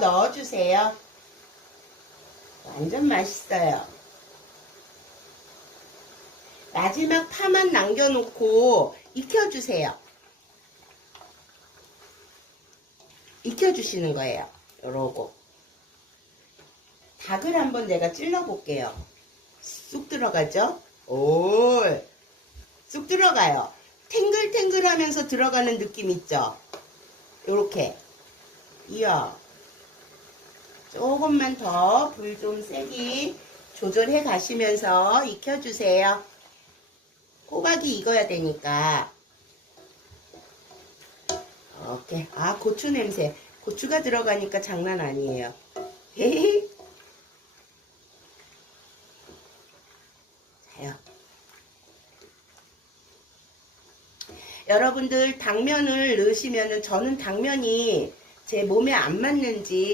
넣어주세요. 완전 맛있어요. 마지막 파만 남겨놓고 익혀주세요. 익혀주시는 거예요. 요러고. 닭을 한번 내가 찔러볼게요. 쑥 들어가죠? 오, 쑥 들어가요. 탱글탱글 하면서 들어가는 느낌 있죠? 요렇게. 이어. 조금만 더 불 좀 세게 조절해 가시면서 익혀주세요. 호박이 익어야 되니까. 오케이. 아, 고추 냄새. 고추가 들어가니까 장난 아니에요. 자요. 여러분들 당면을 넣으시면은 저는 당면이 제 몸에 안 맞는지